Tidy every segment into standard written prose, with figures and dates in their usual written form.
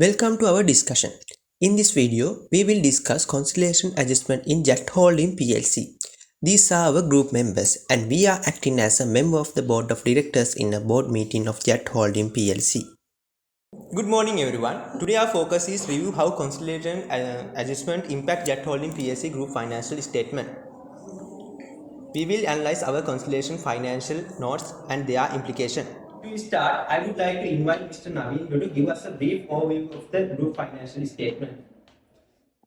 Welcome to our discussion. In this video, we will discuss consolidation adjustment in JAT Holdings PLC. These are our group members and we are acting as a member of the board of directors in a board meeting of JAT Holdings PLC. Good morning everyone. Today our focus is review how consolidation adjustment impact JAT Holdings PLC group financial statement. We will analyze our consolidation financial notes and their implication. To start, I would like to invite Mr. Naveen to give us a brief overview of the group financial statement.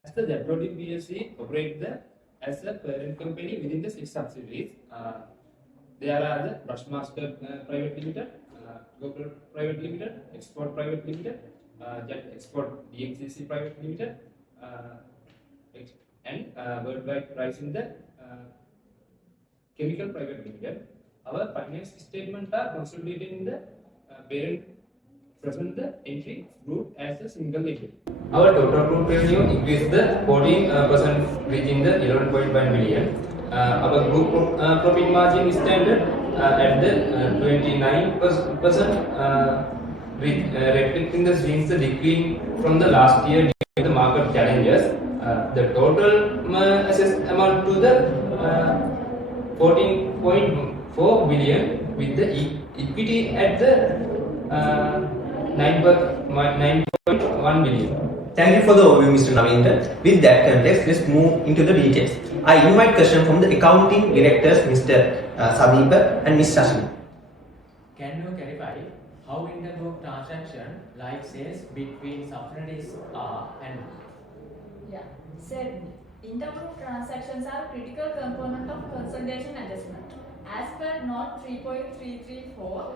As the JAT Holdings PLC operates as a parent company within the six subsidiaries. There are the Brushmaster Private Limited, Global Private Limited, Export Private Limited, JAT Export DMCC Private Limited, and worldwide rising the Chemical Private Limited. Our finance statement are consolidated in the parent present the entry group as a single entity. Our total group revenue increased the 14% reaching the 11.1 million. Our group profit margin is standard at the 29%, reflecting the swings the decline from the last year due to the market challenges. The total assessed amount to the 14.4 billion with the equity at the 9.1 billion. Thank you for the overview, Mr. Naveen. With that context, let's move into the details. I invite questions from the accounting directors, Mr. Sadeep and Ms. Shashmi. Can you clarify how intergroup transaction like sales between subsidiaries are handled? Yeah, certainly. Intergroup transactions are a critical component of consolidation adjustment. As per Note 3.334,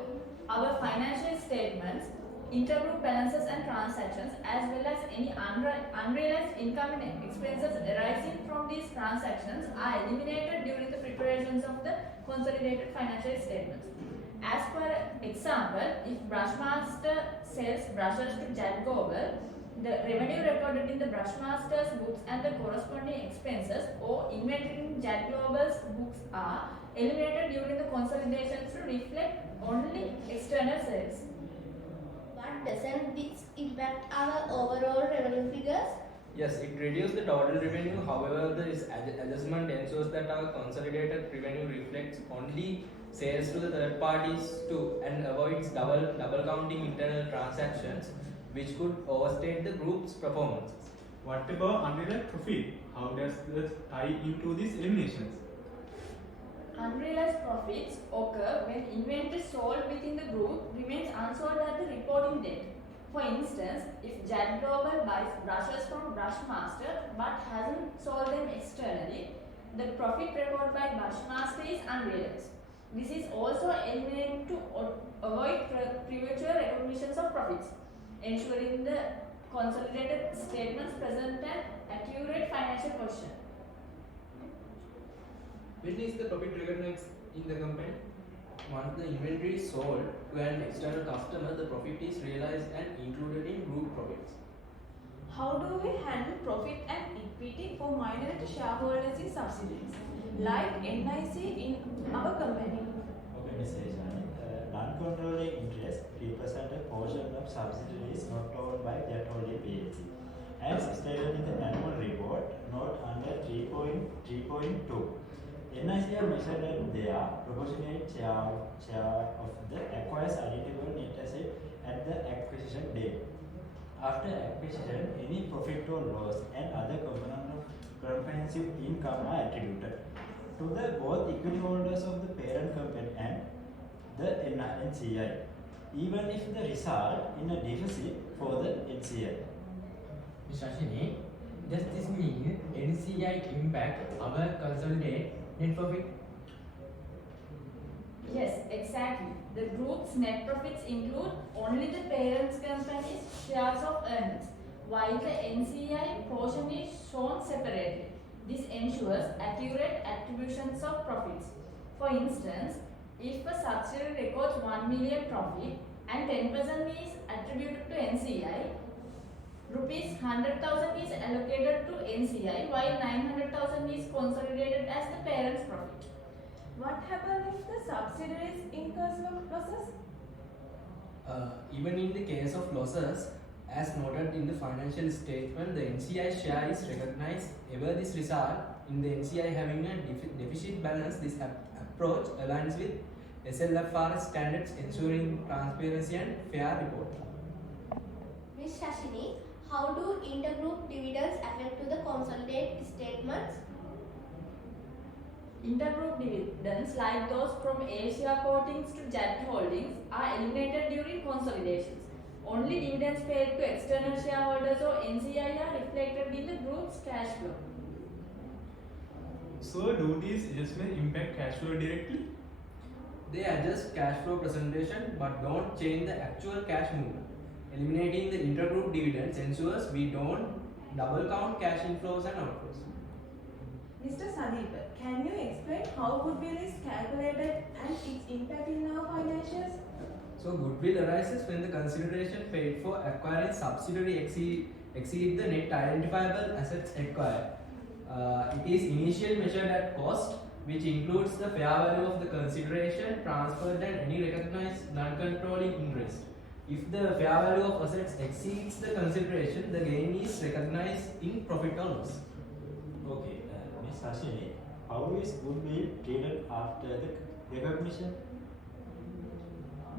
our financial statements, intergroup balances and transactions, as well as any unrealized income and expenses arising from these transactions are eliminated during the preparations of the consolidated financial statements. As per example, if Brushmaster sells brushes to JAT Global, the revenue recorded in the Brushmaster's books and the corresponding expenses or inventory in JAT Global's books are eliminated during the consolidations to reflect only external sales. But doesn't this impact our overall revenue figures? Yes, it reduces the total revenue. However, this adjustment ensures that our consolidated revenue reflects only sales to the third parties too and avoids double counting internal transactions which could overstate the group's performance. What about unrealized profit? How does this tie into these eliminations? Unrealized profits occur when inventory sold within the group remains unsold at the reporting date. For instance, if JAT Global buys brushes from Brushmaster but hasn't sold them externally, the profit recorded by Brushmaster is unrealized. This is also eliminated to avoid premature recognitions of profits, ensuring the consolidated statements present an accurate financial position. When is the profit recognized in the company? Once the inventory is sold to an external customer, the profit is realized and included in group profits. How do we handle profit and equity for minority shareholders in subsidiaries, like NIC in our company? Organization, non-controlling interest represent a portion of subsidiaries not owned by JAT Holdings PLC. As stated in the annual report, note under 3.2. NIC are measured at their proportionate share of the acquired identifiable net asset at the acquisition date. After acquisition, any profit or loss and other component of comprehensive income are attributed to the both equity holders of the parent company and the NCI, even if the result in a deficit for the NCI. Ms. Shashini, does this mean NCI impact our consolidated net profit? Yes, exactly. The group's net profits include only the parent company's shares of earnings, while the NCI portion is shown separately. This ensures accurate attributions of profits. For instance, if a subsidiary records 1 million profit and 10% is attributed to NCI, rupees 100,000 is allocated to NCI while 900,000 is consolidated as the parent's profit. What happens if the subsidiaries incur losses? Even in the case of losses, As noted in the financial statement, the NCI share is recognized. Ever this result in the NCI having a deficit balance, this approach aligns with SLFR standards, ensuring transparency and fair reporting. Ms. Shashini, how do intergroup dividends affect to the consolidated statements? Intergroup dividends like those from Asia Holdings to JAT Holdings are eliminated during consolidations. Only dividends paid to external shareholders or NCI are reflected in the group's cash flow. So, do these adjustments impact cash flow directly? They adjust cash flow presentation but don't change the actual cash movement. Eliminating the intergroup dividends ensures we don't double count cash inflows and outflows. Mr. Sandeep, can you explain how goodwill is calculated and its impact in our financials? So goodwill arises when the consideration paid for acquiring subsidiary exceed the net identifiable assets acquired. It is initially measured at cost, which includes the fair value of the consideration transferred and any recognized non-controlling interest. If the fair value of assets exceeds the consideration, the gain is recognized in profit or loss. Okay, Ms. Hashini, how is goodwill treated after the recognition?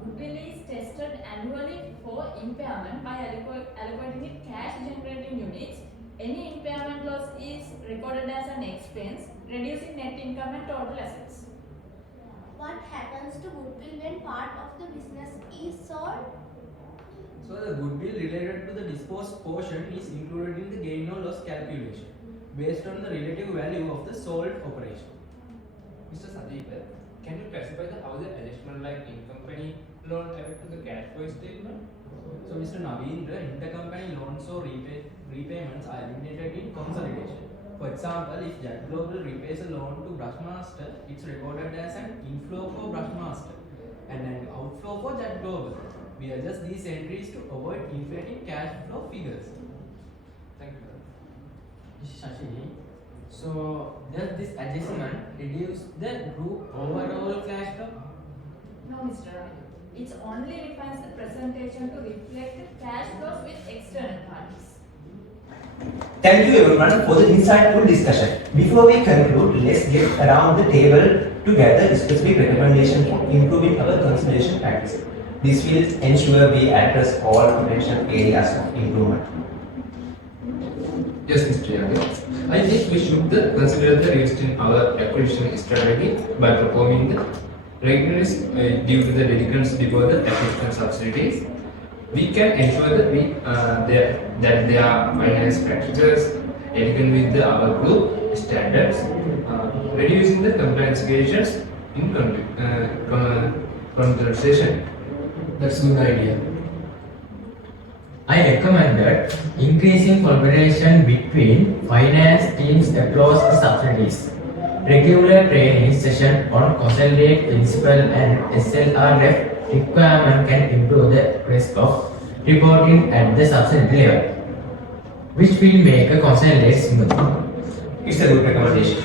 Goodwill is tested annually for impairment by allocating it cash generating units. Any impairment loss is recorded as an expense, reducing net income and total assets. What happens to goodwill when part of the business is sold? So the goodwill related to the disposed portion is included in the gain or loss calculation based on the relative value of the sold operation. Mr. Sandeep, can you classify how the adjustment like intercompany loan affect to the cash flow statement? So Mr. Navindra, intercompany loans or repayments are eliminated in consolidation. For example, if JAT Global repays a loan to Brushmaster, it's recorded as an inflow for Brushmaster and an outflow for JAT Global. We adjust these entries to avoid inflating cash flow figures. Thank you. Shashini, so does this adjustment reduce the group overall cash flow? No, Mr. Rai. It only refines the presentation to reflect the cash flows with external parties. Thank you everyone for the insightful discussion. Before we conclude, let's get around the table to gather specific recommendations for improving our consolidation practice. This will ensure we address all potential areas of improvement. Yes, Mr. Yadav. I think we should consider the risk in our acquisition strategy by performing the regulars due to the diligence before the acquisition subsidiaries. We can ensure that their finance practices align with our group standards, reducing the compliance variations in conversation. That's a good idea. I recommended increasing collaboration between finance teams across the subsidiaries. Regular training sessions on consolidated principal and SLRF requirement can improve the risk of reporting at the subsidiary level, which will make a consolidated smooth. It's a good recommendation.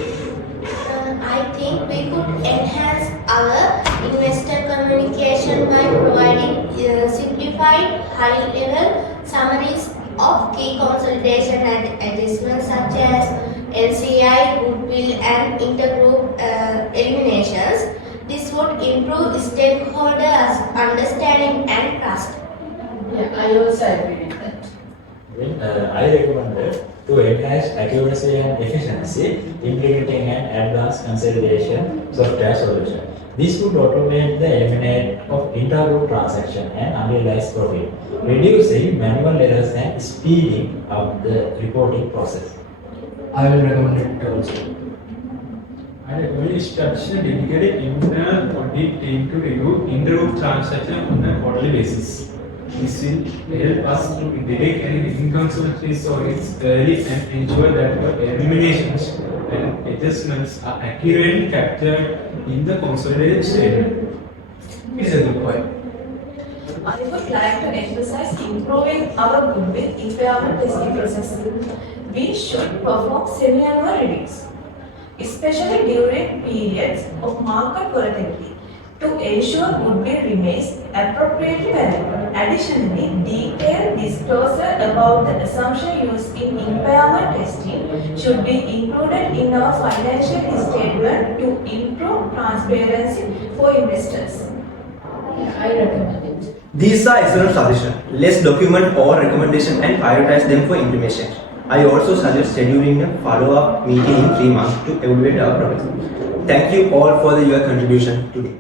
I think we could enhance our investor communication by providing simplified, high-level summaries of key consolidation and adjustments such as LCI, goodwill, and intergroup eliminations. This would improve stakeholders' understanding and trust. Yeah, I also agree with that. Then I recommended to enhance accuracy and efficiency, implementing an advanced consolidation software solution. This would automate the elimination of intergroup transaction and unrealized profit, reducing manual errors and speeding up the reporting process. I will recommend it also. I recommend establishing a dedicated internal audit team to review intergroup transactions on a quarterly basis. This will help us to detect any inconsistencies or its early and ensure that the eliminations and adjustments are accurately captured in the consolidated statement. It's a good point. I would like to emphasize improving our goodwill impairment testing process. We should perform semi-annual reviews, especially during periods of market volatility, to ensure goodwill remains appropriately valued. Additionally, detailed disclosure about the assumption used in impairment testing should be included in our financial statement to improve transparency for investors. I recommend it. These are excellent suggestions. Let's document all recommendations and prioritize them for implementation. I also suggest scheduling a follow-up meeting in 3 months to evaluate our progress. Thank you all for your contribution today.